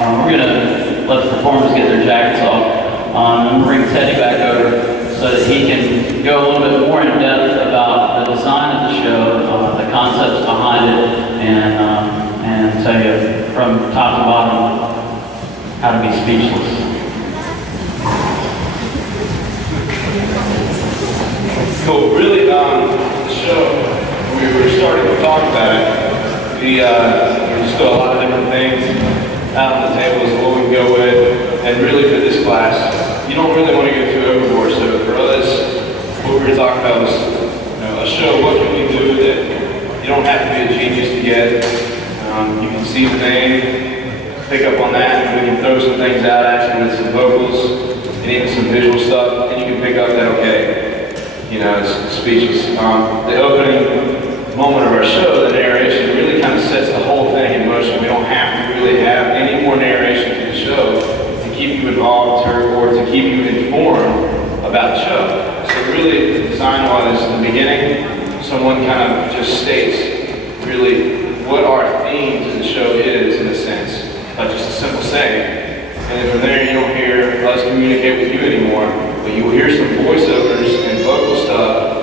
we're going to let the performers get their jackets off. And bring Teddy back over so that he can go a little bit more in depth about the design of the show, the concepts behind it, and tell you from top to bottom how to be speechless. Cool. Really, the show, we were starting to talk about it. We just do a lot of different things out on the table is what we can go with. And really for this class, you don't really want to go too overboard. So for us, what we were talking about was a show, what can we do with it? You don't have to be a genius to get it. You can see the name, pick up on that, and we can throw some things out at you with some vocals and even some visual stuff, and you can pick up that, okay, it's speechless. The opening moment of our show, the narration, really kind of sets the whole thing in motion. We don't have to really have any more narration to the show to keep you involved or to keep you informed about the show. So really, design-wise, in the beginning, someone kind of just states really what our theme to the show is, in a sense, by just a simple saying. And then from there, you don't hear us communicate with you anymore, but you will hear some voiceovers and vocal stuff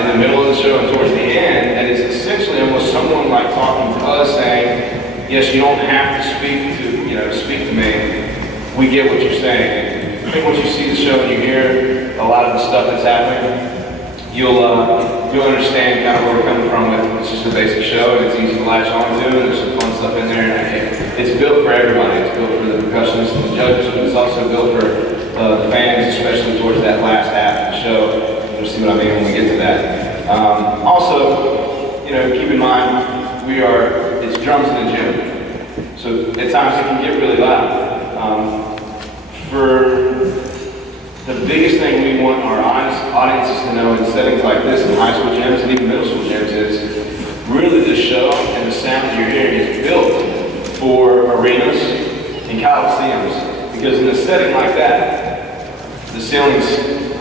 in the middle of the show and towards the end, and it's essentially almost someone like talking to us saying, yes, you don't have to speak to me. We get what you're saying. I think once you see the show and you hear a lot of the stuff that's happening, you'll understand kind of where we're coming from with it's just a basic show and it's easy to latch on to, and there's some fun stuff in there. And it's built for everybody. It's built for the percussionists and the judges, but it's also built for the fans, especially towards that last half of the show. You'll see what I mean when we get to that. Also, keep in mind, it's drums in the gym. So at times it can get really loud. For the biggest thing we want our audiences to know in settings like this, in high school gyms and even middle school gyms, is really the show and the sound that you're hearing is built for arenas and coliseums. Because in a setting like that, the ceiling's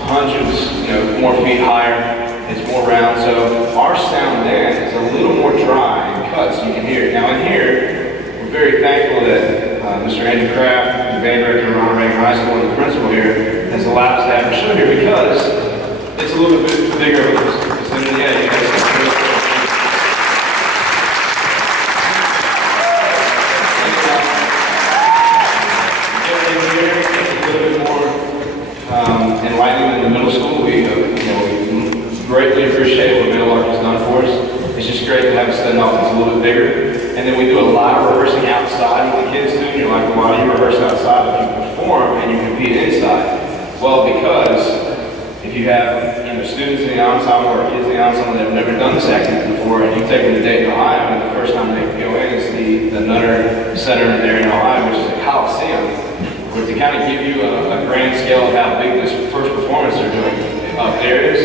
hundreds, more feet higher, it's more round, so our sound then is a little more dry and cut so you can hear it. Now in here, we're very thankful that Mr. Andrew Kraft, the band director of Ronald Reagan High School and the principal here, has allowed us to have a show here because it's a little bit bigger of a vicinity. Yeah, you guys enlightening in the middle school. We greatly appreciate what Middle Arc has done for us. It's just great to have a stand off that's a little bit bigger. And then we do a lot of rehearsing outside with the kids too. You're like, well, why do you rehearse outside if you perform and you compete inside? Well, because if you have students in the ensemble or kids in the ensemble that have never done this activity before, and you take them to Dayton, Ohio, and the first time they go in is the Nutter Center there in Ohio, which is a coliseum, where to kind of give you a grand scale of how big this first performance they're doing up there is,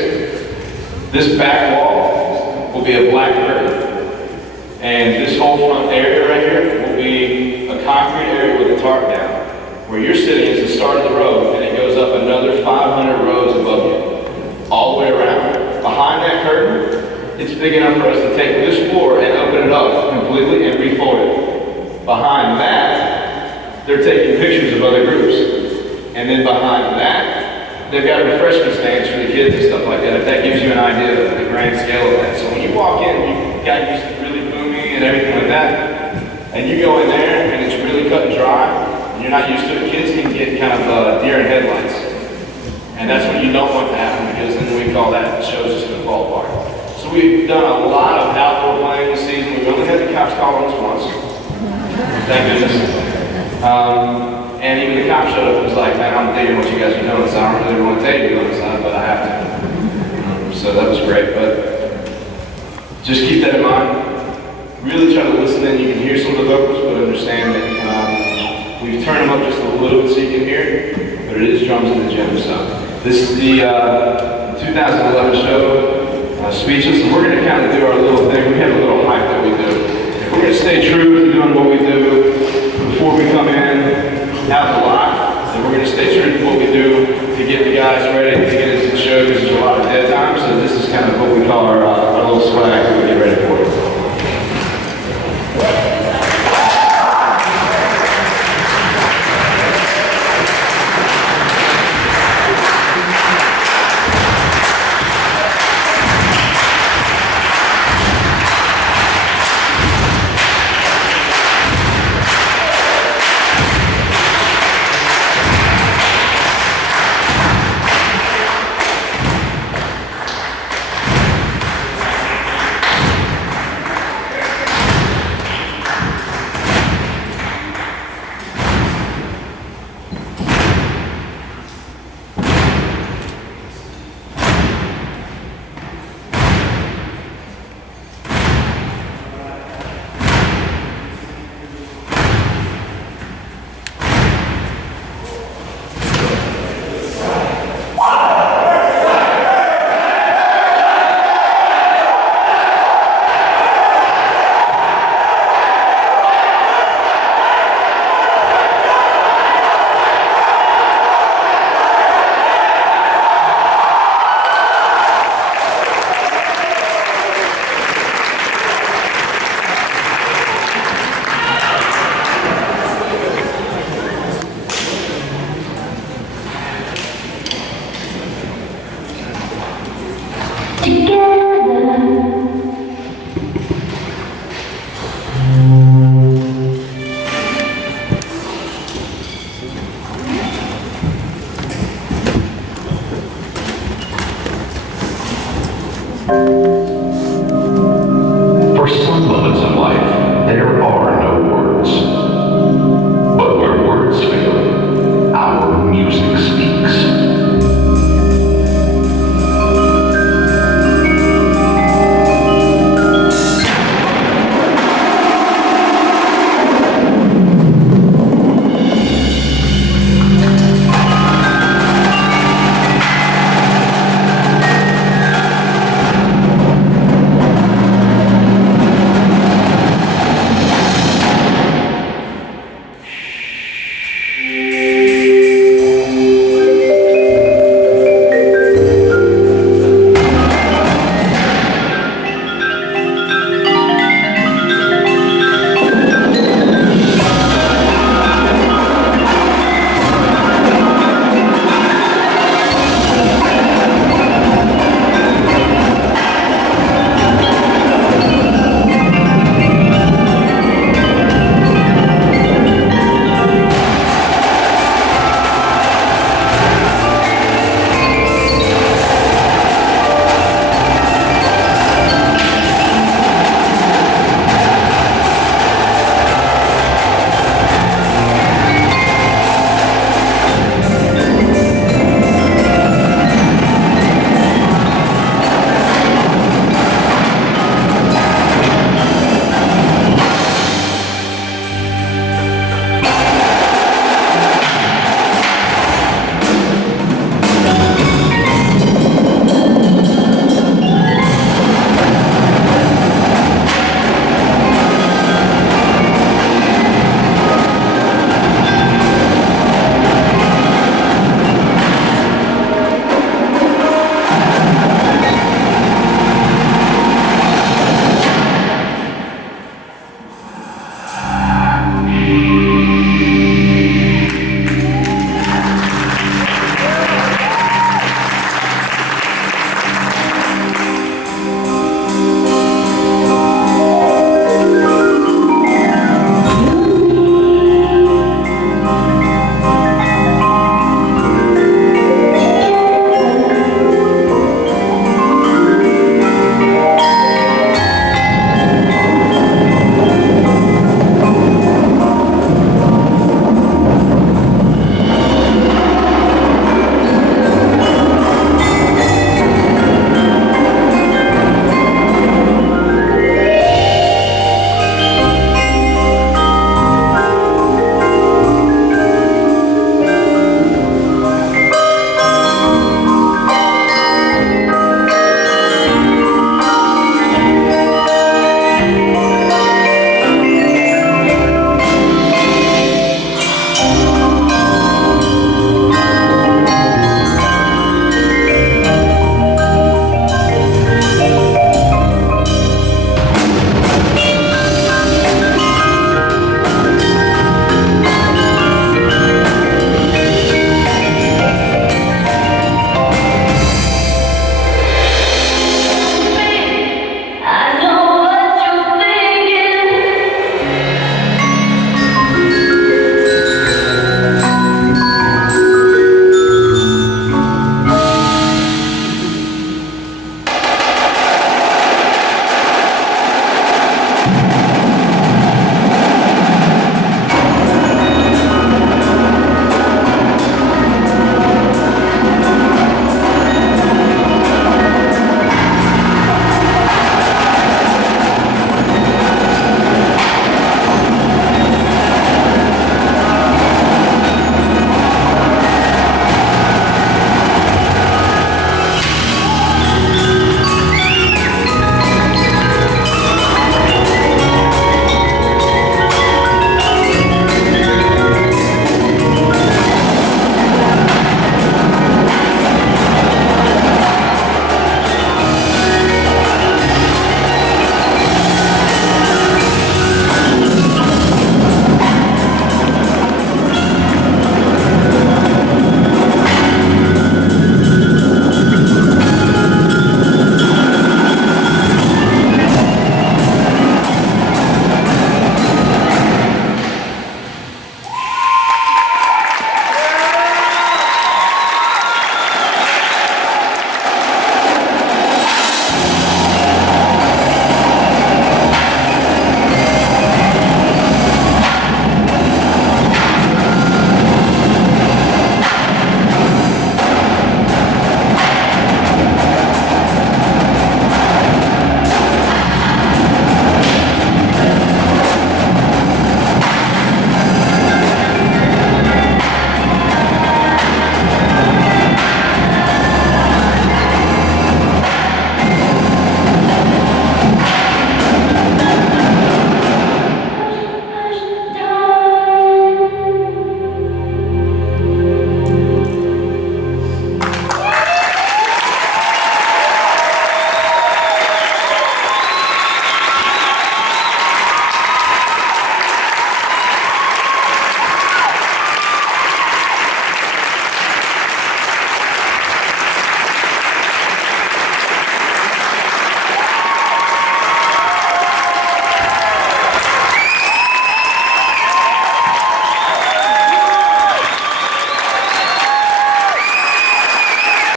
this back wall will be a black curtain. And this whole front area right here will be a concrete area with a tarp down. Where you're sitting is the start of the road, and it goes up another 500 rows above you, all the way around. Behind that curtain, it's big enough for us to take this floor and open it up completely and refold it. Behind that, they're taking pictures of other groups. And then behind that, they've got refreshment stands for the kids and stuff like that, if that gives you an idea of the grand scale of that. So when you walk in, you got used to really boomy and everything like that, and you go in there and it's really cut and dry, and you're not used to it, kids can get kind of deer in headlights. And that's what you don't want to happen, because then we call that the show's just going to fall apart. So we've done a lot of outdoor playing this season. We've only had the cops call on us once. Thank goodness. And even the cop showed up and was like, man, I'm digging what you guys are doing, so I don't really want to take you on the side, but I have to. So that was great, but just keep that in mind. Really try to listen in. You can hear some of the vocals, but understand that we've turned them up just a little bit so you can hear, but it is drums in the gym. So this is the 2011 show, Speechless, and we're going to kind of do our little thing. We have a